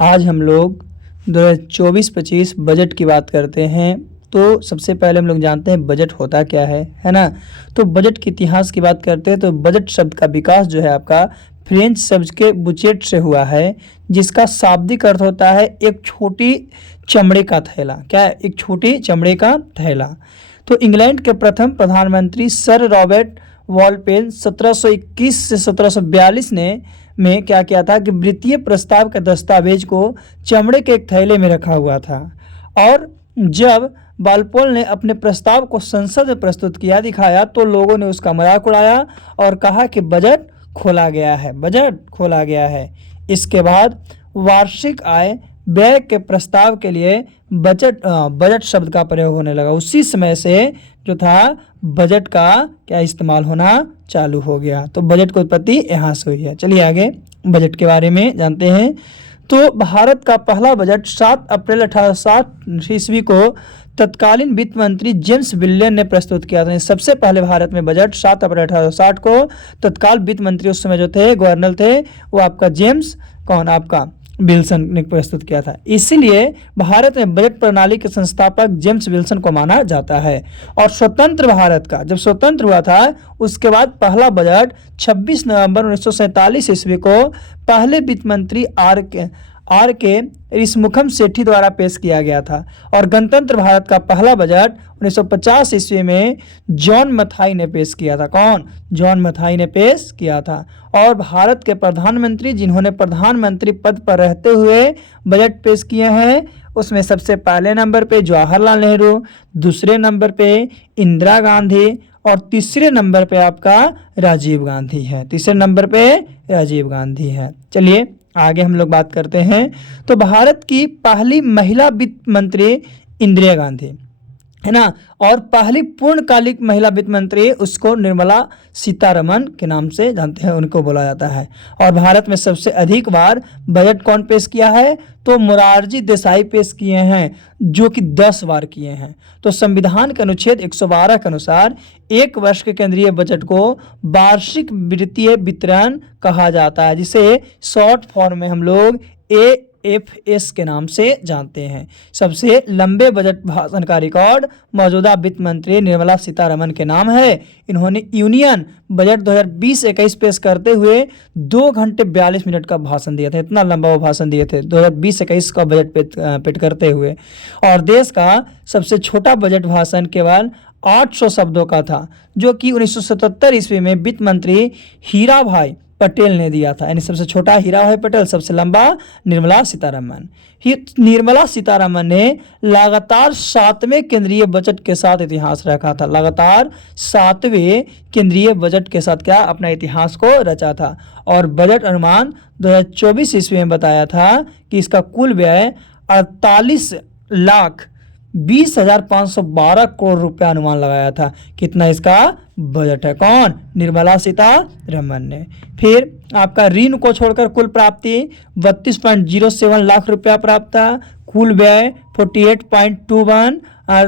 आज हम लोग 2024-25 बजट की बात करते हैं। तो सबसे पहले हम लोग जानते हैं बजट होता क्या है ना। तो बजट के इतिहास की बात करते हैं तो बजट शब्द का विकास जो है आपका फ्रेंच शब्द के बुचेट से हुआ है, जिसका शाब्दिक अर्थ होता है एक छोटी चमड़े का थैला। क्या है? एक छोटी चमड़े का थैला। तो इंग्लैंड के प्रथम प्रधानमंत्री सर रॉबर्ट वॉलपेल 1721 से 1742 ने में क्या किया था कि वित्तीय प्रस्ताव के दस्तावेज को चमड़े के एक थैले में रखा हुआ था। और जब वालपोल ने अपने प्रस्ताव को संसद में प्रस्तुत किया दिखाया तो लोगों ने उसका मजाक उड़ाया और कहा कि बजट खोला गया है, बजट खोला गया है। इसके बाद वार्षिक आय व्यय के प्रस्ताव के लिए बजट शब्द का प्रयोग होने लगा। उसी समय से जो था बजट का क्या इस्तेमाल होना चालू हो गया। तो बजट की उत्पत्ति यहाँ से हुई है। चलिए आगे बजट के बारे में जानते हैं। तो भारत का पहला बजट 7 अप्रैल 1860 ईस्वी को तत्कालीन वित्त मंत्री जेम्स विलियन ने प्रस्तुत किया था। सबसे पहले भारत में बजट 7 अप्रैल 1860 को तत्काल वित्त मंत्री उस समय जो थे गवर्नर थे वो आपका जेम्स आपका विल्सन ने प्रस्तुत किया था। इसीलिए भारत में बजट प्रणाली के संस्थापक जेम्स विल्सन को माना जाता है। और स्वतंत्र भारत का जब स्वतंत्र हुआ था उसके बाद पहला बजट 26 नवंबर 1947 ईस्वी को पहले वित्त मंत्री आर के रिसमुखम सेठी द्वारा पेश किया गया था। और गणतंत्र भारत का पहला बजट 1950 ईस्वी में जॉन मथाई ने पेश किया था। कौन? जॉन मथाई ने पेश किया था। और भारत के प्रधानमंत्री जिन्होंने प्रधानमंत्री पद पर रहते हुए बजट पेश किए हैं उसमें सबसे पहले नंबर पे जवाहरलाल नेहरू, दूसरे नंबर पे इंदिरा गांधी और तीसरे नंबर पे आपका राजीव गांधी है। तीसरे नंबर पे राजीव गांधी है। चलिए आगे हम लोग बात करते हैं। तो भारत की पहली महिला वित्त मंत्री इंदिरा गांधी है ना। और पहली पूर्णकालिक महिला वित्त मंत्री उसको निर्मला सीतारमन के नाम से जानते हैं, उनको बोला जाता है। और भारत में सबसे अधिक बार बजट कौन पेश किया है? तो मोरारजी देसाई पेश किए हैं, जो कि 10 बार किए हैं। तो संविधान के अनुच्छेद 112 के अनुसार एक वर्ष के केंद्रीय बजट को वार्षिक वित्तीय वितरण कहा जाता है, जिसे शॉर्ट फॉर्म में हम लोग AFS के नाम से जानते हैं। सबसे लंबे बजट भाषण का रिकॉर्ड मौजूदा वित्त मंत्री निर्मला सीतारमन के नाम है। इन्होंने यूनियन बजट 2020-21 पेश करते हुए 2 घंटे 42 मिनट का भाषण दिया था। इतना लंबा वो भाषण दिए थे 2020-21 का बजट पेश करते हुए। और देश का सबसे छोटा बजट भाषण केवल 800 शब्दों का था, जो कि 1977 ईस्वी में वित्त मंत्री हीरा भाई पटेल ने दिया था। यानी सबसे छोटा हीरा भाई पटेल, सबसे लंबा निर्मला सीतारमन। निर्मला सीतारमन ने लगातार 7वें केंद्रीय बजट के साथ इतिहास रखा था। लगातार 7वें केंद्रीय बजट के साथ क्या अपना इतिहास को रचा था। और बजट अनुमान 2024 ईस्वी में बताया था कि इसका कुल व्यय 48,20,512 करोड़ रुपया अनुमान लगाया था। कितना इसका बजट है? कौन? निर्मला सीतारमन ने। फिर आपका ऋण को छोड़कर कुल प्राप्ति 32.07 लाख रुपया प्राप्त था। कुल व्यय 48.21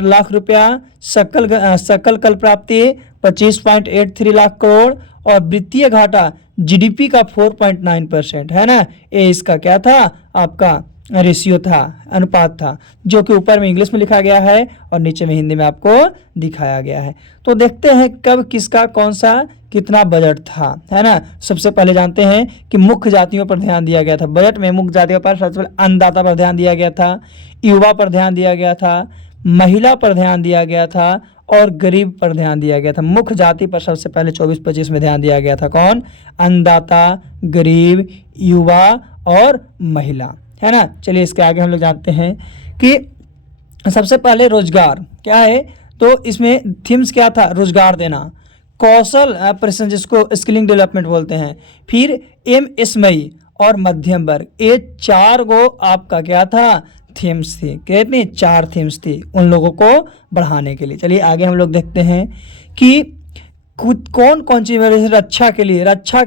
लाख रुपया। सकल कल प्राप्ति 25.83 लाख करोड़। और वित्तीय घाटा GDP का 4.9% है ना। ये इसका क्या था? आपका रेशियो था, अनुपात था, जो कि ऊपर में इंग्लिश में लिखा गया है और नीचे में हिंदी में आपको दिखाया गया है। तो देखते हैं कब किसका कौन सा कितना बजट था, है ना। सबसे पहले जानते हैं कि मुख्य जातियों पर ध्यान दिया गया था। बजट में मुख्य जातियों पर सबसे पहले अन्नदाता पर ध्यान दिया गया था, युवा पर ध्यान दिया गया था, महिला पर ध्यान दिया गया था और गरीब पर ध्यान दिया गया था। मुख्य जाति पर सबसे पहले 24-25 में ध्यान दिया गया था। कौन? अन्नदाता, गरीब, युवा और महिला, है ना। चलिए इसके आगे हम लोग जानते हैं कि सबसे पहले रोजगार क्या है। तो इसमें थीम्स क्या था? रोजगार देना, कौशल प्रशिक्षण जिसको स्किलिंग डेवलपमेंट बोलते हैं। फिर MSME और मध्यम वर्ग, ये 4 गो आपका क्या था? थीम्स थी। कितनी? 4 थीम्स थी उन लोगों को बढ़ाने के लिए। चलिए आगे हम लोग देखते हैं कि कौन कौन सी रक्षा के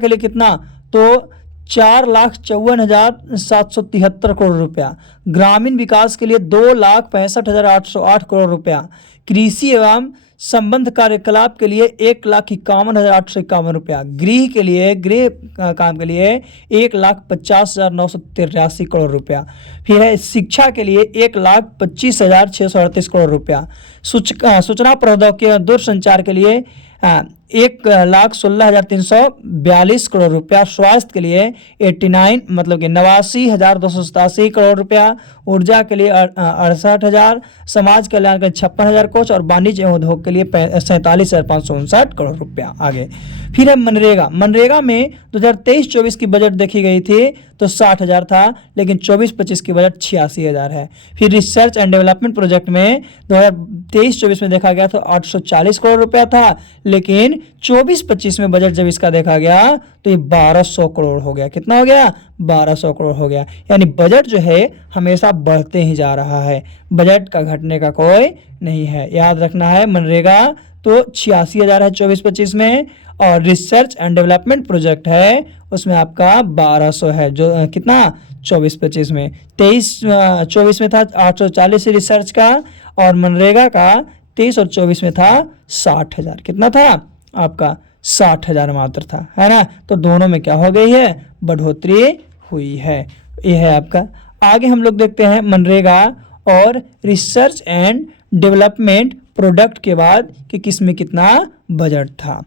लिए कितना? तो 4,54,773 करोड़ रुपया। ग्रामीण विकास के लिए 2,65,808 करोड़ रुपया। कृषि एवं संबंध कार्यकलाप के लिए 1,51,851 रुपया, गृह के लिए गृह काम के लिए 1,50,983 करोड़ रुपया, फिर है शिक्षा के लिए 1,25,638 करोड़ रुपया, सूचना प्रौद्योगिकी और दूरसंचार के लिए 1,16,342 करोड़ रुपया, स्वास्थ्य के लिए 89 मतलब कि 89,287 करोड़ रुपया, ऊर्जा के लिए 68,000, समाज कल्याण के 56,000 कोष और वाणिज्य एवं उद्योग के लिए 47,559 करोड़ रुपया। आगे फिर है मनरेगा। मनरेगा में 2023-24 की बजट देखी गई थी तो 60,000 था, लेकिन 24-25 की बजट 86,000 है। फिर रिसर्च एंड डेवलपमेंट प्रोजेक्ट में 2023-24 में देखा गया तो 840 करोड़ रुपया था, लेकिन 24-25 में बजट जब इसका देखा गया तो ये 1200 करोड़ हो गया। कितना हो गया? 1200 करोड़ हो गया। यानी बजट जो है हमेशा बढ़ते ही जा रहा है, बजट का घटने का कोई नहीं है। याद रखना है, मनरेगा तो 86,000 है 24-25 में, और रिसर्च एंड डेवलपमेंट प्रोजेक्ट है उसमें आपका 1200 है, जो कितना 24-25 में। 23-24 में था 840 रिसर्च का, और मनरेगा का 23 और 24 में था 60,000। कितना था आपका? 60,000 मात्र था, है ना। तो दोनों में क्या हो गई है? बढ़ोतरी हुई है। ये है आपका। आगे हम लोग देखते हैं मनरेगा और रिसर्च एंड डेवलपमेंट प्रोडक्ट के बाद कि किस में कितना बजट था,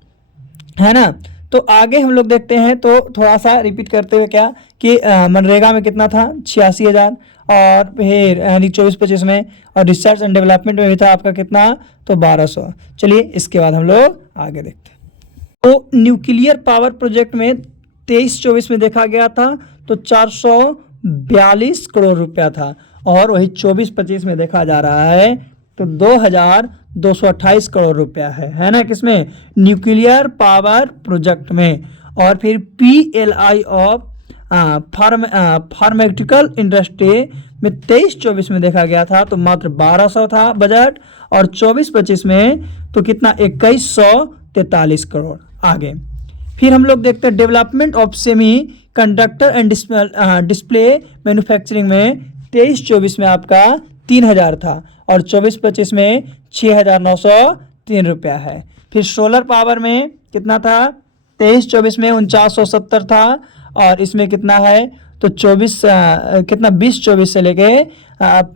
है ना। तो आगे हम लोग देखते हैं, तो थोड़ा सा रिपीट करते हुए क्या कि मनरेगा में कितना था? 86,000, और फिर यानी 24-25 में, और रिसर्च एंड डेवलपमेंट में भी था आपका कितना? तो 1200। चलिए इसके बाद हम लोग आगे देखते हैं। तो न्यूक्लियर पावर प्रोजेक्ट में 23-24 में देखा गया था तो 442 करोड़ रुपया था, और वही 24-25 में देखा जा रहा है तो 2,228 करोड़ रुपया है ना। किसमें? न्यूक्लियर पावर प्रोजेक्ट में। और फिर PLI ऑफ फार्मास्यूटिकल इंडस्ट्री में 23-24 में देखा गया था तो मात्र 1200 था बजट, और 24-25 में तो कितना? 2,143 करोड़। आगे फिर हम लोग देखते हैं development of semi conductor and display manufacturing में 23-24 में आपका 3,000 था, और 24-25 में 6,903 रुपया है। फिर सोलर पावर में कितना था? 23-24 में 4970 था, और इसमें कितना है? तो 20-24 से लेके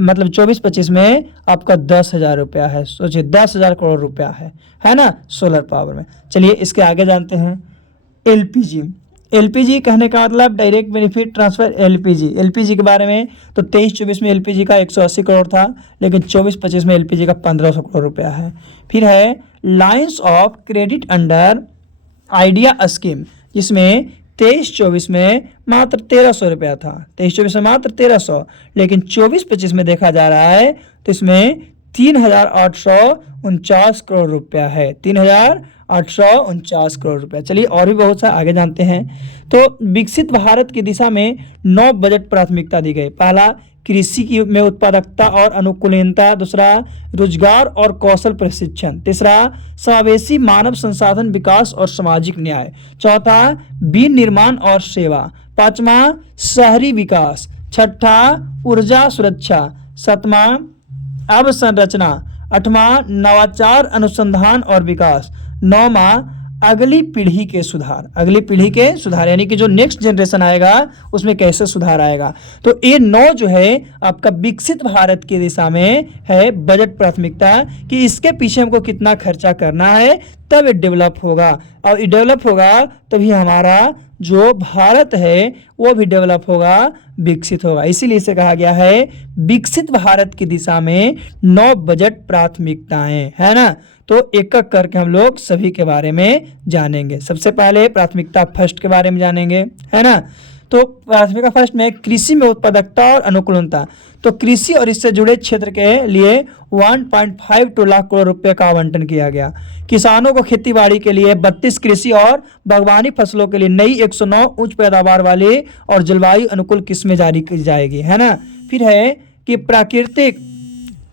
मतलब 24-25 में आपका 10,000 रुपया है। सोचिए 10,000 करोड़ रुपया है ना सोलर पावर में। चलिए इसके आगे जानते हैं। एलपीजी कहने का मतलब डायरेक्ट बेनिफिट ट्रांसफर, एलपीजी के बारे में। तो 23-24 में एलपीजी का 180 करोड़ था, लेकिन 24-25 में एलपीजी का 1,500 करोड़ रुपया है। फिर है lines of credit under idea scheme, जिसमें 23-24 में मात्र 1,300 रुपया था, 23-24 में मात्र 1,300, लेकिन 24-25 में देखा जा रहा है तो इसमें 3,849 करोड़ रुपया है, 3,849 करोड़ रुपया। चलिए और भी बहुत सा आगे जानते हैं। तो विकसित भारत की दिशा में 9 बजट प्राथमिकता दी गई। पहला, कृषि की में उत्पादकता और अनुकूलनता। दूसरा, रोजगार और कौशल प्रशिक्षण। तीसरा, समावेशी मानव संसाधन विकास और सामाजिक न्याय। चौथा, विनिर्माण और सेवा। पांचवा, शहरी विकास। छठा, ऊर्जा सुरक्षा। सातवां, अवसंरचना। आठवां, नवाचार अनुसंधान और विकास। नौवां, अगली पीढ़ी के सुधार। अगली पीढ़ी के सुधार यानी कि जो नेक्स्ट जनरेशन आएगा उसमें कैसे सुधार आएगा। तो ये 9 जो है आपका विकसित भारत की दिशा में है बजट प्राथमिकता, कि इसके पीछे हमको कितना खर्चा करना है तब ये डेवलप होगा, और ये डेवलप होगा तभी हमारा जो भारत है वो भी डेवलप होगा, विकसित होगा। इसीलिए इसे कहा गया है विकसित भारत की दिशा में 9 बजट प्राथमिकताएं, है ना। तो एक एक करके हम लोग सभी के बारे में जानेंगे। सबसे पहले प्राथमिकता फर्स्ट के बारे में जानेंगे, है ना। तो प्राथमिकता फर्स्ट में कृषि में उत्पादकता और अनुकूलनता। तो कृषि और इससे जुड़े क्षेत्र के लिए 1.52 लाख करोड़ रुपए का आवंटन किया गया। किसानों को खेतीबाड़ी के लिए 32 कृषि और बागवानी फसलों के लिए नई 109 उच्च पैदावार वाली और जलवायु अनुकूल किस्में जारी की जाएगी, है ना। फिर है कि प्राकृतिक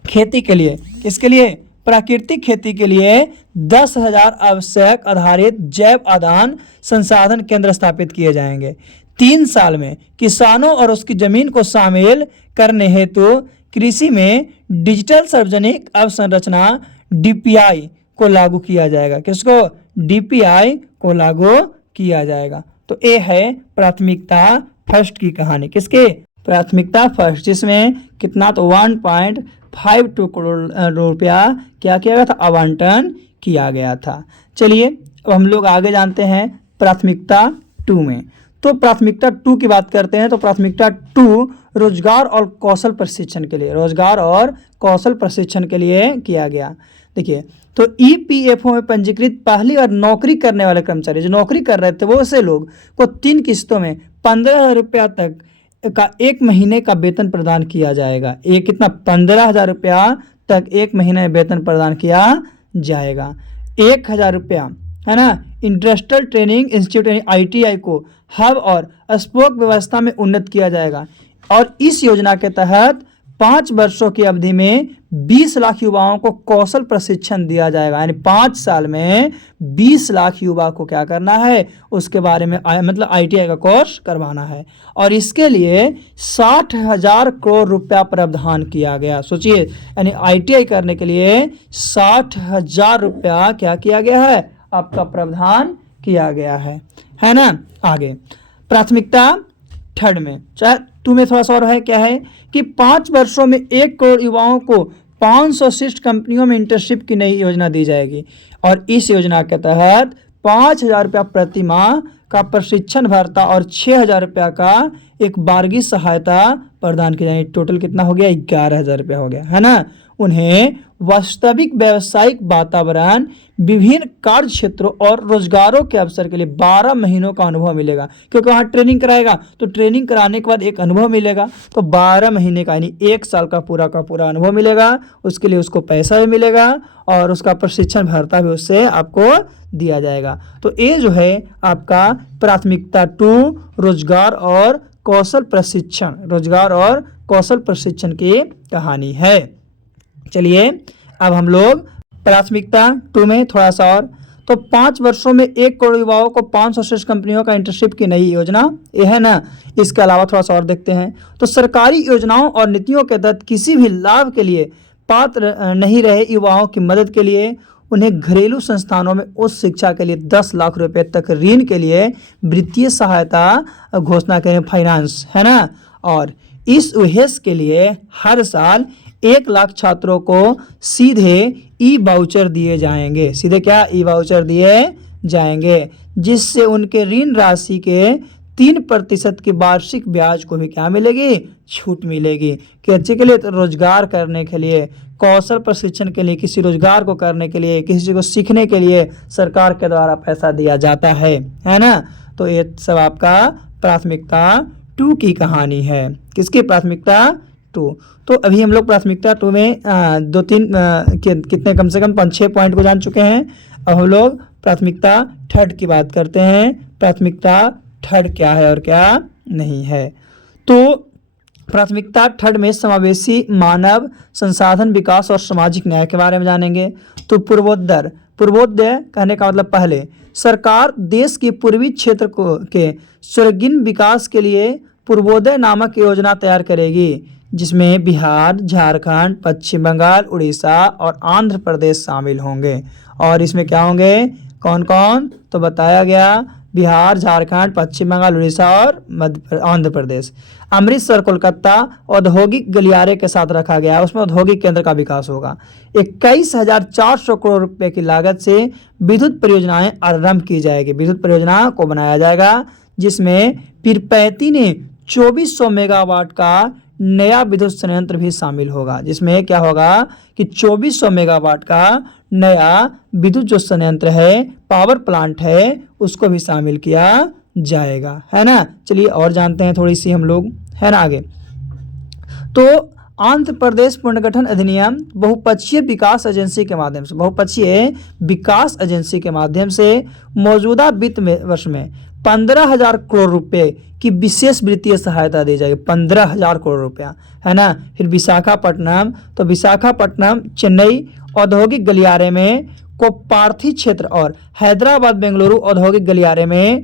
खेती के लिए, किसके लिए? प्राकृतिक खेती के लिए 10,000 आवश्यक आधारित जैव आदान संसाधन केंद्र स्थापित किए जाएंगे। 3 साल में किसानों और उसकी जमीन को शामिल करने हेतु कृषि में डिजिटल सार्वजनिक अवसंरचना DPI को लागू किया जाएगा। किसको? डीपीआई को लागू किया जाएगा। तो ये है प्राथमिकता फर्स्ट की कहानी। किसके? प्राथमिकता फर्स्ट, जिसमें कितना? तो 1.52 करोड़ रुपया क्या किया गया था? आवंटन किया गया था। चलिए अब हम लोग आगे जानते हैं प्राथमिकता 2 में। तो प्राथमिकता 2 की बात करते हैं। तो प्राथमिकता 2 रोजगार और कौशल प्रशिक्षण के लिए, रोजगार और कौशल प्रशिक्षण के लिए किया गया। देखिए, तो ईपीएफओ में पंजीकृत पहली बार नौकरी करने वाले कर्मचारी जो नौकरी कर रहे थे वो से लोग को 3 किस्तों में 15,000 रुपया तक का 1 महीने का वेतन प्रदान किया जाएगा। एक कितना? 15,000 रुपया तक 1 महीने में वेतन प्रदान किया जाएगा। 1,000 रुपया, है ना, इंडस्ट्रियल ट्रेनिंग इंस्टीट्यूट यानी आईटीआई को हब और स्पोक व्यवस्था में उन्नत किया जाएगा। और इस योजना के तहत 5 वर्षों की अवधि में 20 लाख युवाओं को कौशल प्रशिक्षण दिया जाएगा। यानी 5 साल में 20 लाख युवा को क्या करना है? उसके बारे में मतलब आईटीआई का कोर्स करवाना है। और इसके लिए 60,000 करोड़ रुपया प्रावधान किया गया। सोचिए, यानी आईटीआई करने के लिए 60,000 रुपया क्या किया गया है? आपका प्रावधान किया गया है ना। आगे प्राथमिकता थर्ड में, चाहे तुम्हें थोड़ा सा और है, क्या है कि 5 वर्षों में 1 करोड़ युवाओं को 500 शीर्ष कंपनियों में इंटर्नशिप की नई योजना दी जाएगी। और इस योजना के तहत 5,000 रुपया प्रति माह का प्रशिक्षण भत्ता और 6,000 रुपया का एक बारगी सहायता प्रदान की जाएगी। टोटल कितना हो गया? 11,000 रुपया हो गया, है ना। उन्हें वास्तविक व्यावसायिक वातावरण, विभिन्न कार्य क्षेत्रों और रोजगारों के अवसर के लिए 12 महीनों का अनुभव मिलेगा। क्योंकि वहाँ ट्रेनिंग कराएगा, तो ट्रेनिंग कराने के बाद एक अनुभव मिलेगा। तो 12 महीने का यानी 1 साल का पूरा अनुभव मिलेगा। उसके लिए उसको पैसा भी मिलेगा और उसका प्रशिक्षण भत्ता भी उससे आपको दिया जाएगा। तो ये जो है आपका प्राथमिकता 2 रोजगार और कौशल प्रशिक्षण, रोजगार और कौशल प्रशिक्षण की कहानी है। चलिए अब हम लोग प्राथमिकता 2 में थोड़ा सा और, तो 5 वर्षों में 1 करोड़ युवाओं को 500 शीर्ष कंपनियों का इंटर्नशिप की नई योजना, ये है ना। इसके अलावा थोड़ा सा और देखते हैं। तो सरकारी योजनाओं और नीतियों के तहत किसी भी लाभ के लिए पात्र नहीं रहे युवाओं की मदद के लिए उन्हें घरेलू संस्थानों में उच्च शिक्षा के लिए 10 लाख रुपए तक ऋण के लिए वित्तीय सहायता घोषणा करें, फाइनेंस, है ना। और इस उद्देश्य के लिए हर साल 1 लाख छात्रों को सीधे ई वाउचर दिए जाएंगे। सीधे क्या? ई वाउचर दिए जाएंगे, जिससे उनके ऋण राशि के 3% की वार्षिक ब्याज को भी क्या मिलेगी? छूट मिलेगी। कैसे के लिए? तो रोजगार करने के लिए, कौशल प्रशिक्षण के लिए, किसी रोजगार को करने के लिए, किसी को सीखने के लिए सरकार के द्वारा पैसा दिया जाता है ना। तो ये सब आपका प्राथमिकता 2 की कहानी है। किसकी? प्राथमिकता 2। तो अभी हम लोग प्राथमिकता 2 में 2-3 कितने कम से कम 5-6 पॉइंट को जान चुके हैं। अब हम लोग प्राथमिकता थर्ड की बात करते हैं। प्राथमिकता थर्ड क्या है और क्या नहीं है। तो प्राथमिकता थर्ड में समावेशी मानव संसाधन विकास और सामाजिक न्याय के बारे में जानेंगे। तो पूर्वोदय कहने का मतलब पहले सरकार देश के पूर्वी क्षेत्र के सर्वांगीण विकास के लिए पूर्वोदय नामक योजना तैयार करेगी, जिसमें बिहार, झारखंड, पश्चिम बंगाल, उड़ीसा और आंध्र प्रदेश शामिल होंगे। और इसमें क्या होंगे? कौन कौन? तो बताया गया बिहार, झारखंड, पश्चिम बंगाल, उड़ीसा और आंध्र प्रदेश। अमृतसर, कोलकाता औद्योगिक गलियारे के साथ रखा गया है, उसमें औद्योगिक केंद्र का विकास होगा। 21,400 करोड़ रुपए की लागत से विद्युत परियोजनाएं आरंभ की जाएगी। विद्युत परियोजना को बनाया जाएगा, जिसमें पीरपैंती ने 2400 मेगावाट का नया विद्युत संयंत्र भी शामिल होगा। जिसमें क्या होगा कि 2400 मेगावाट का नया विद्युत जो संयंत्र है, पावर प्लांट है, उसको भी शामिल किया जाएगा, है ना। चलिए और जानते हैं थोड़ी सी हम लोग, है ना। आगे तो आंध्र प्रदेश पुनर्गठन अधिनियम बहुपक्षीय विकास एजेंसी के माध्यम से मौजूदा वित्त वर्ष में 15,000 करोड़ रुपए की विशेष वित्तीय सहायता दी जाएगी। 15,000 करोड़ रुपया, है ना। फिर विशाखापट्टनम, तो विशाखापट्टनम चेन्नई औद्योगिक गलियारे में कोप्पार्थी क्षेत्र और हैदराबाद बेंगलुरु औद्योगिक गलियारे में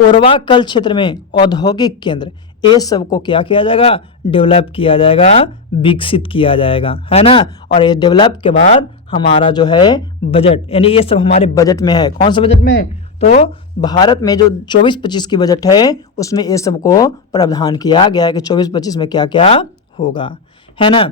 ओरवाकल क्षेत्र में औद्योगिक केंद्र, ये सब को क्या किया जाएगा, डेवलप किया जाएगा, विकसित किया जाएगा, है ना। और ये डेवलप के बाद हमारा जो है बजट, यानी ये सब हमारे बजट में है। कौन सा बजट में है, तो भारत में जो 24-25 की बजट है उसमें ये सब को प्रावधान किया गया है कि 24-25 में क्या क्या होगा, है ना।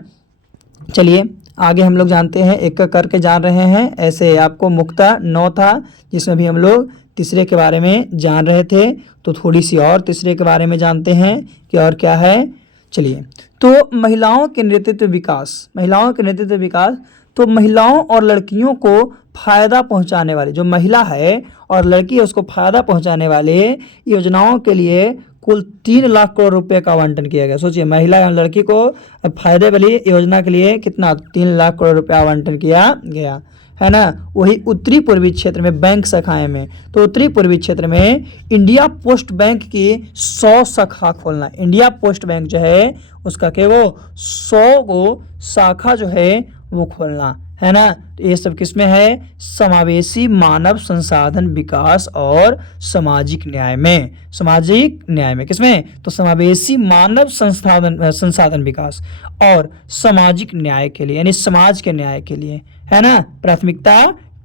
चलिए आगे हम लोग जानते हैं, एक एक करके जान रहे हैं। ऐसे आपको मुक्ता 9 था जिसमें भी हम लोग तीसरे के बारे में जान रहे थे, तो थोड़ी सी और तीसरे के बारे में जानते हैं कि और क्या है। चलिए, तो महिलाओं के नेतृत्व विकास, महिलाओं के नेतृत्व विकास, तो महिलाओं और लड़कियों को फ़ायदा पहुंचाने वाली, जो महिला है और लड़की है उसको फ़ायदा पहुंचाने वाले योजनाओं के लिए कुल 3 लाख करोड़ रुपए का आवंटन किया गया। सोचिए, महिला एवं लड़की को फायदे वाली योजना के लिए कितना, 3 लाख करोड़ रुपए आवंटन किया गया, है ना। वही उत्तरी पूर्वी क्षेत्र में बैंक शाखाएं में, तो उत्तरी पूर्वी क्षेत्र में इंडिया पोस्ट बैंक की 100 शाखा खोलना। इंडिया पोस्ट बैंक जो है उसका क्या, वो 100 को शाखा जो है वो खोलना, है ना। तो ये सब किसमें है, समावेशी मानव संसाधन विकास और सामाजिक न्याय में, सामाजिक न्याय में किसमें, तो समावेशी मानव संसाधन विकास और सामाजिक न्याय के लिए, यानी समाज के न्याय के लिए, है ना। प्राथमिकता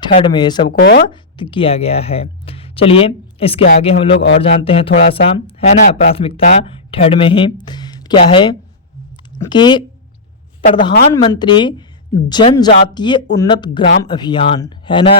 3rd में सबको किया गया है। चलिए इसके आगे हम लोग और जानते हैं थोड़ा सा, है ना। प्राथमिकता 3rd में ही क्या है कि प्रधानमंत्री जनजातीय उन्नत ग्राम अभियान, है ना।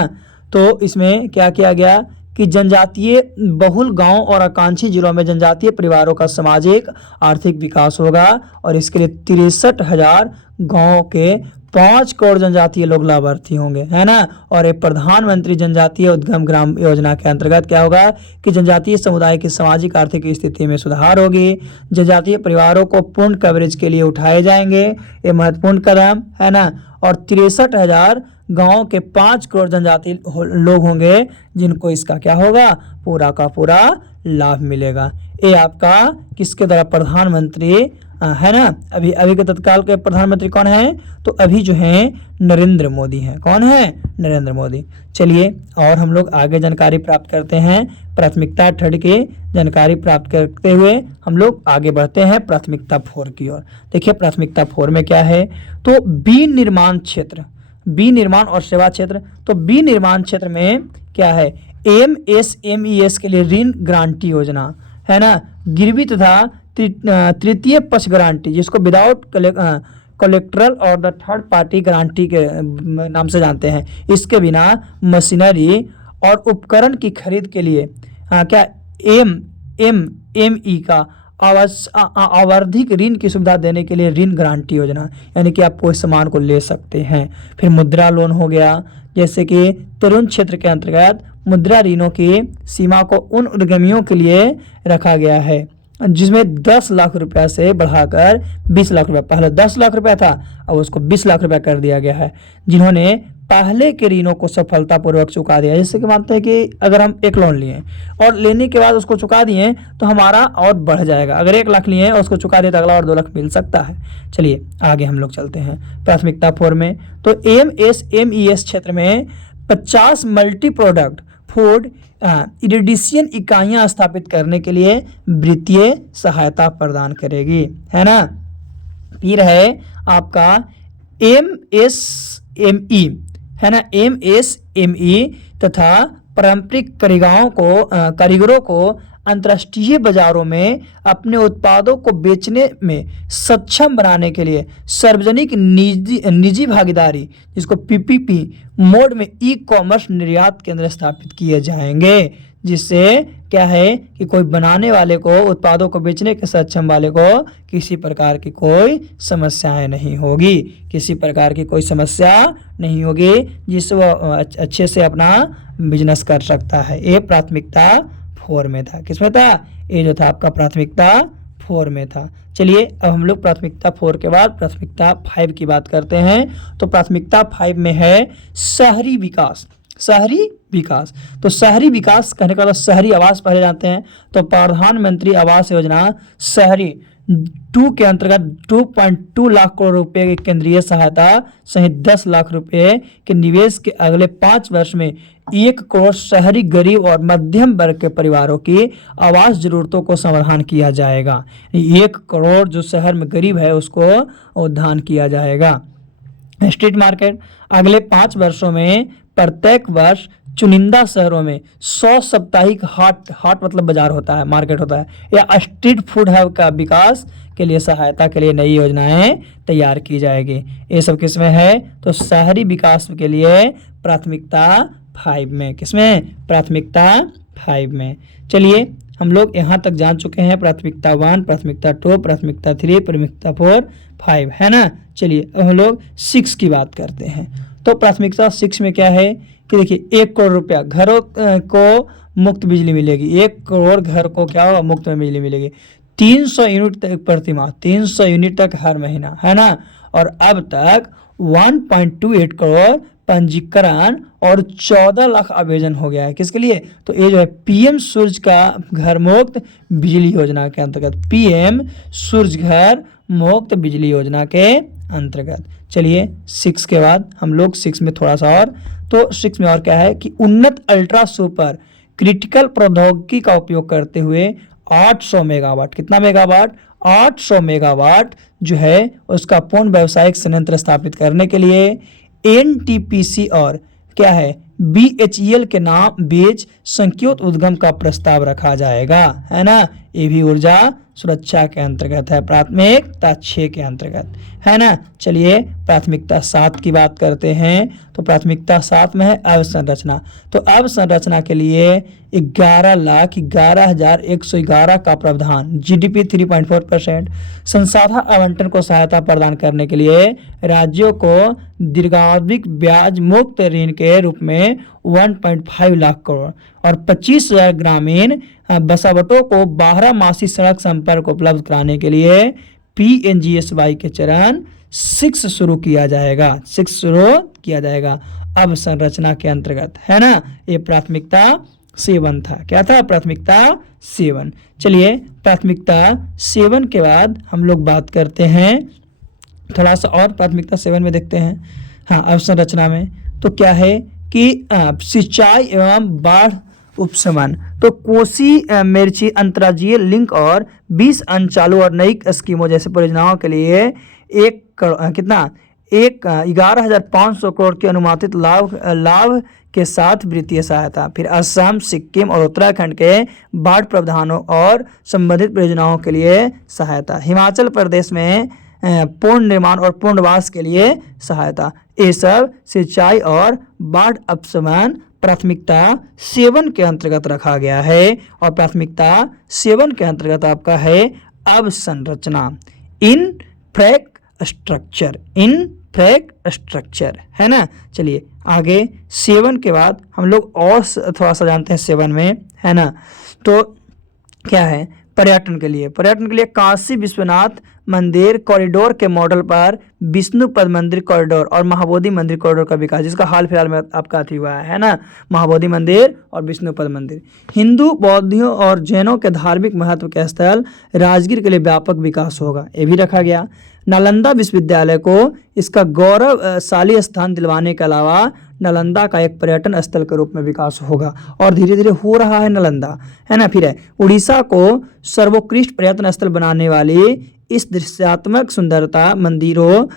तो इसमें क्या किया गया कि जनजातीय बहुल गांव और आकांक्षी जिलों में जनजातीय परिवारों का सामाजिक आर्थिक विकास होगा और इसके लिए 63,000 गाँव के 5 करोड़ जनजातीय लोग लाभार्थी होंगे, है ना। और एक प्रधानमंत्री जनजातीय उद्गम ग्राम योजना के अंतर्गत क्या होगा कि जनजातीय समुदाय की सामाजिक आर्थिक स्थिति में सुधार होगी, जनजातीय परिवारों को पूर्ण कवरेज के लिए उठाए जाएंगे, ये महत्वपूर्ण कदम, है ना। और 63,000 गाँव के 5 करोड़ जनजातीय लोग होंगे जिनको इसका क्या होगा, पूरा का पूरा लाभ मिलेगा। ये आपका किसके द्वारा, प्रधानमंत्री, है ना। अभी के तत्काल के प्रधानमंत्री कौन है, तो अभी जो है नरेंद्र मोदी हैं। कौन है, नरेंद्र मोदी। चलिए और हम लोग आगे जानकारी प्राप्त करते हैं, प्राथमिकता 3rd की जानकारी प्राप्त करते हुए हम लोग आगे बढ़ते हैं प्राथमिकता 4 की ओर। देखिए प्राथमिकता 4 में क्या है, तो बी निर्माण क्षेत्र, बी निर्माण और सेवा क्षेत्र। तो बी निर्माण क्षेत्र में क्या है, MSMES के लिए ऋण गारंटी योजना, है ना। गिरवी तथा तृतीय पक्ष गारंटी, जिसको विदाउट कोलेक्ट्रल और द थर्ड पार्टी गारंटी के नाम से जानते हैं, इसके बिना मशीनरी और उपकरण की खरीद के लिए क्या MME का आवधिक ऋण की सुविधा देने के लिए ऋण गारंटी योजना, यानी कि आप कोई सामान को ले सकते हैं। फिर मुद्रा लोन हो गया, जैसे कि तरुण क्षेत्र के अंतर्गत मुद्रा ऋणों की सीमा को उन उद्यमियों के लिए रखा गया है जिसमें 10 लाख रुपया से बढ़ाकर 20 लाख रुपया, पहले 10 लाख रुपया था अब उसको 20 लाख रुपया कर दिया गया है, जिन्होंने पहले के ऋणों को सफलतापूर्वक चुका दिया। जैसे कि मानते हैं कि अगर हम 1 लोन लिए और लेने के बाद उसको चुका दिए तो हमारा और बढ़ जाएगा, अगर 1 लाख लिए और उसको चुका दिए तो अगला और 2 लाख मिल सकता है। चलिए आगे हम लोग चलते हैं प्राथमिकता 4 में। तो MSMES क्षेत्र में 50 मल्टी प्रोडक्ट फूड इरिडिशन इकाइयाँ स्थापित करने के लिए वित्तीय सहायता प्रदान करेगी, है ना। फिर है आपका MSME, है ना, MSME तथा पारंपरिक कारीगरों को अंतर्राष्ट्रीय बाजारों में अपने उत्पादों को बेचने में सक्षम बनाने के लिए सार्वजनिक निजी भागीदारी, जिसको PPP मोड में ई-कॉमर्स निर्यात केंद्र स्थापित किए जाएंगे, जिससे क्या है कि कोई बनाने वाले को, उत्पादों को बेचने के सक्षम वाले को किसी प्रकार की कोई समस्याएं नहीं होगी, किसी प्रकार की कोई समस्या नहीं होगी, जिससे वो अच्छे से अपना बिजनेस कर सकता है। ये प्राथमिकता 4 में था। किसमें था, ये जो था आपका प्राथमिकता 4 में था। चलिए अब हम लोग प्राथमिकता 4 के बाद प्राथमिकता 5 की बात करते हैं। तो प्राथमिकता 5 में है शहरी विकास, शहरी विकास। तो शहरी विकास कहने का मतलब शहरी आवास पहले जानते हैं, तो प्रधानमंत्री आवास योजना शहरी टू के अंतर्गत 2.2 लाख करोड़ रुपए की केंद्रीय सहायता सहित 10 लाख रुपए के निवेश के अगले 5 वर्ष में 1 करोड़ शहरी गरीब और मध्यम वर्ग के परिवारों की आवास जरूरतों को समाधान किया जाएगा। 1 करोड़ जो शहर में गरीब है उसको उद्यान किया जाएगा। स्ट्रीट मार्केट, अगले 5 वर्षों में प्रत्येक वर्ष चुनिंदा शहरों में 100 साप्ताहिक हाट मतलब बाजार होता है, मार्केट होता है, या स्ट्रीट फूड हब का विकास के लिए सहायता के लिए नई योजनाएं तैयार की जाएगी। ये सब किसमें है? तो शहरी विकास के लिए प्राथमिकता 5 में। किसमें? प्राथमिकता 5 में। चलिए हम लोग यहाँ तक जान चुके हैं, प्राथमिकता 1, प्राथमिकता 2, प्राथमिकता 3, प्राथमिकता 4, 5, है ना। चलिए अब हम लोग 6 की बात करते हैं। तो प्राथमिकता 6 में क्या है कि देखिए 1 करोड़ रुपया घरों को मुफ्त बिजली मिलेगी। 1 करोड़ घर को क्या होगा? मुफ्त में बिजली मिलेगी। 300 यूनिट तक प्रति माह, 300 यूनिट तक हर महीना, है ना। और अब तक 1.28 करोड़ पंजीकरण और 14 लाख आवेदन हो गया है। किसके लिए? तो ये जो है पीएम सूर्य का घर मुफ्त बिजली योजना के अंतर्गत, पीएम सूर्य घर मुफ्त बिजली योजना के अंतर्गत। चलिए 6 के बाद हम लोग 6 में थोड़ा सा और, तो 6 में और क्या है कि उन्नत अल्ट्रा सुपर क्रिटिकल प्रौद्योगिकी का उपयोग करते हुए 800 मेगावाट, कितना मेगावाट? 800 मेगावाट जो है उसका पूर्ण व्यावसायिक संयंत्र स्थापित करने के लिए एनटीपीसी और क्या है बीएचईएल के नाम बीच संयुक्त उद्गम का प्रस्ताव रखा जाएगा, है ना। ये भी ऊर्जा सुरक्षा के अंतर्गत है, प्राथमिकता 6 के अंतर्गत, है ना। चलिए प्राथमिकता 7 की बात करते हैं। तो प्राथमिकता 7 में है अवसंरचना। तो अवसंरचना के लिए 11,11,111 का प्रावधान, जीडीपी 3.4%, संसाधन आवंटन को सहायता प्रदान करने के लिए राज्यों को दीर्घावधिक ब्याज मुक्त ऋण के रूप में 1.5 लाख करोड़ और 25,000 ग्रामीण बसावटों को 12 मासी सड़क संपर्क उपलब्ध कराने के लिए पीएनजीएसवाई के चरण 6 शुरू किया जाएगा, 6 शुरू किया जाएगा अवसंरचना के अंतर्गत, है ना। ये प्राथमिकता 7 था। क्या था? प्राथमिकता 7। चलिए प्राथमिकता 7 के बाद हम लोग बात करते हैं थोड़ा सा और, प्राथमिकता 7 में देखते हैं। हाँ, अवसंरचना में तो क्या है कि सिंचाई एवं बाढ़ उपशमन। तो कोसी मेरची अंतर्राज्यीय लिंक और 20 अनचालू और नई स्कीमों जैसे परियोजनाओं के लिए 11,500 करोड़ के अनुमानित लाभ के साथ वित्तीय सहायता। फिर असम, सिक्किम और उत्तराखंड के बाढ़ प्रावधानों और संबंधित परियोजनाओं के लिए सहायता। हिमाचल प्रदेश में पूर्ण निर्माण और पुनर्वास के लिए सहायता। ये सब सिंचाई और बाढ़ उपशमन प्राथमिकता 7 के अंतर्गत रखा गया है। और प्राथमिकता 7 के अंतर्गत आपका है अवसंरचना, इंफ्रास्ट्रक्चर, है ना। चलिए आगे 7 के बाद हम लोग और थोड़ा सा जानते हैं 7 में, है ना। तो क्या है? पर्यटन के लिए काशी विश्वनाथ मंदिर कॉरिडोर के मॉडल पर विष्णुपद मंदिर कॉरिडोर और महाबोधि मंदिर कॉरिडोर का विकास, जिसका हाल फिलहाल में आपका अथी हुआ है ना, महाबोधि मंदिर और विष्णुपद मंदिर। हिंदू, बौद्धियों और जैनों के धार्मिक महत्व के स्थल राजगीर के लिए व्यापक विकास होगा, ये भी रखा गया। नालंदा विश्वविद्यालय को इसका गौरवशाली स्थान दिलवाने के अलावा नालंदा का एक पर्यटन स्थल के रूप में विकास होगा और धीरे धीरे हो रहा है नालंदा, है ना। फिर है उड़ीसा को सर्वोत्कृष्ट पर्यटन स्थल बनाने वाली इस दृश्यात्मक सुंदरता, मंदिरों,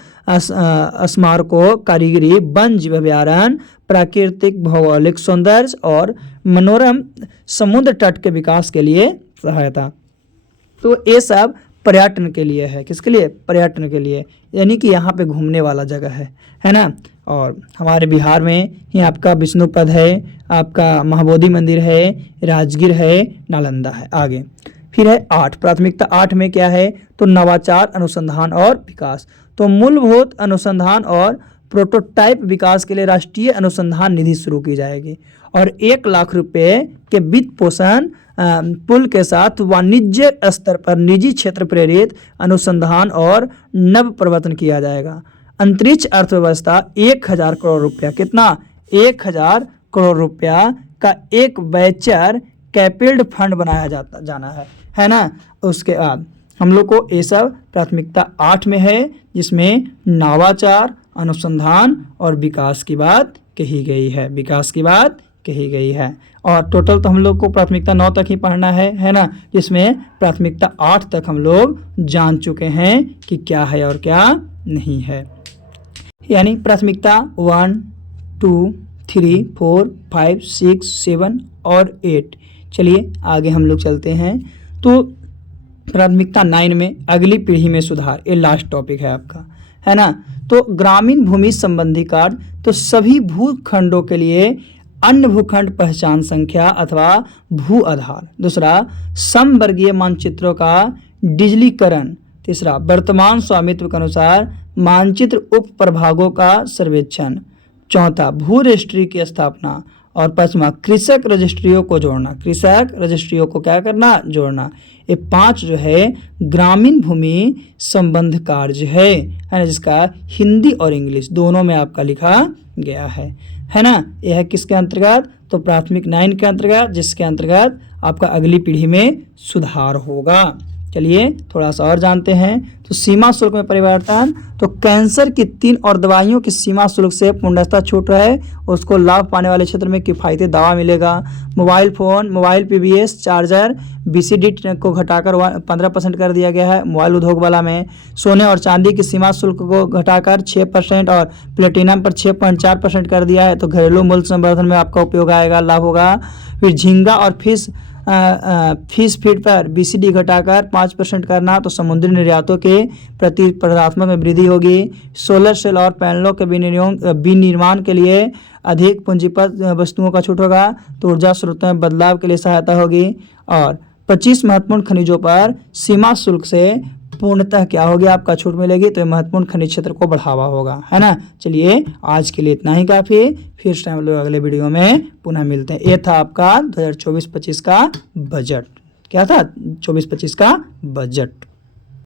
स्मारकों, कारीगरी, वन जीव अभ्यारण्य, प्राकृतिक भौगोलिक सौंदर्य और मनोरम समुद्र तट के विकास के लिए सहायता। तो ये सब पर्यटन के लिए है। किसके लिए? पर्यटन के लिए, यानी कि यहाँ पे घूमने वाला जगह है ना। और हमारे बिहार में ही आपका विष्णुपद है, आपका महाबोधि मंदिर है, राजगीर है, नालंदा है। आगे फिर है 8, प्राथमिकता 8 में क्या है? तो नवाचार, अनुसंधान और विकास। तो मूलभूत अनुसंधान और प्रोटोटाइप विकास के लिए राष्ट्रीय अनुसंधान निधि शुरू की जाएगी और 1 लाख रुपए के वित्त पोषण पुल के साथ वाणिज्य स्तर पर निजी क्षेत्र प्रेरित अनुसंधान और नव प्रवर्तन किया जाएगा। अंतरिक्ष अर्थव्यवस्था 1000 करोड़ रुपया, कितना? 1000 करोड़ रुपया का एक वेंचर कैपिटल फंड बनाया जाना है ना। उसके बाद हम लोग को ये सब प्राथमिकता 8 में है, जिसमें नवाचार, अनुसंधान और विकास की बात कही गई है, विकास की बात कही गई है। और टोटल तो हम लोग को प्राथमिकता 9 तक ही पढ़ना है ना, जिसमें प्राथमिकता 8 तक हम लोग जान चुके हैं कि क्या है और क्या नहीं है। यानी प्राथमिकता 1, 2, 3, 4, 5, 6, 7 और 8। चलिए आगे हम लोग चलते हैं। तो प्राथमिकता 9 में अगली पीढ़ी में सुधार, ये लास्ट टॉपिक है आपका, है ना। तो ग्रामीण भूमि संबंधी कार्य, तो सभी भूखंडों के लिए अन्य भूखंड पहचान संख्या अथवा भू आधार। दूसरा, समवर्गीय मानचित्रों का डिजिटलीकरण। तीसरा, वर्तमान स्वामित्व के अनुसार मानचित्र उप प्रभागों का सर्वेक्षण। चौथा, भू रजिस्ट्री की स्थापना। और पांचवा, कृषक रजिस्ट्रियों को जोड़ना, कृषक रजिस्ट्रियों को क्या करना, जोड़ना। ये 5 जो है ग्रामीण भूमि संबंध कार्य है ना, जिसका हिंदी और इंग्लिश दोनों में आपका लिखा गया है ना। यह है किसके अंतर्गत, तो प्राथमिक 9 के अंतर्गत, जिसके अंतर्गत आपका अगली पीढ़ी में सुधार होगा। चलिए थोड़ा सा और जानते हैं। तो सीमा शुल्क में परिवर्तन, तो कैंसर की 3 और दवाइयों की सीमा शुल्क से पूर्णतः छूट रहे, उसको लाभ पाने वाले क्षेत्र में किफ़ायती दवा मिलेगा। Mobile phone, mobile PBS, charger, BCD को घटाकर 15% कर दिया गया है मोबाइल उद्योग वाला में। सोने और चांदी की सीमा शुल्क को घटाकर 6% और प्लेटिनम पर 6.4% कर दिया है, तो घरेलू मूल्य संवर्धन में आपका उपयोग आएगा, लाभ होगा। फिर झींगा और फिश फीड पर बीसीडी घटाकर 5% करना, तो समुद्री निर्यातों के प्रतिस्पर्धात्मक में वृद्धि होगी। सोलर सेल और पैनलों के विनिर्माण के लिए अधिक पूंजीगत वस्तुओं का छूट होगा, तो ऊर्जा स्रोतों में बदलाव के लिए सहायता होगी। और 25 महत्वपूर्ण खनिजों पर सीमा शुल्क से पूर्णतः क्या होगी, आपका छूट मिलेगी, तो ये महत्वपूर्ण खनिज क्षेत्र को बढ़ावा होगा, है ना। चलिए आज के लिए इतना ही काफ़ी, फिर से हम लोग अगले वीडियो में पुनः मिलते हैं। ये था आपका 2024-25 का बजट। क्या था, 24-25 का बजट।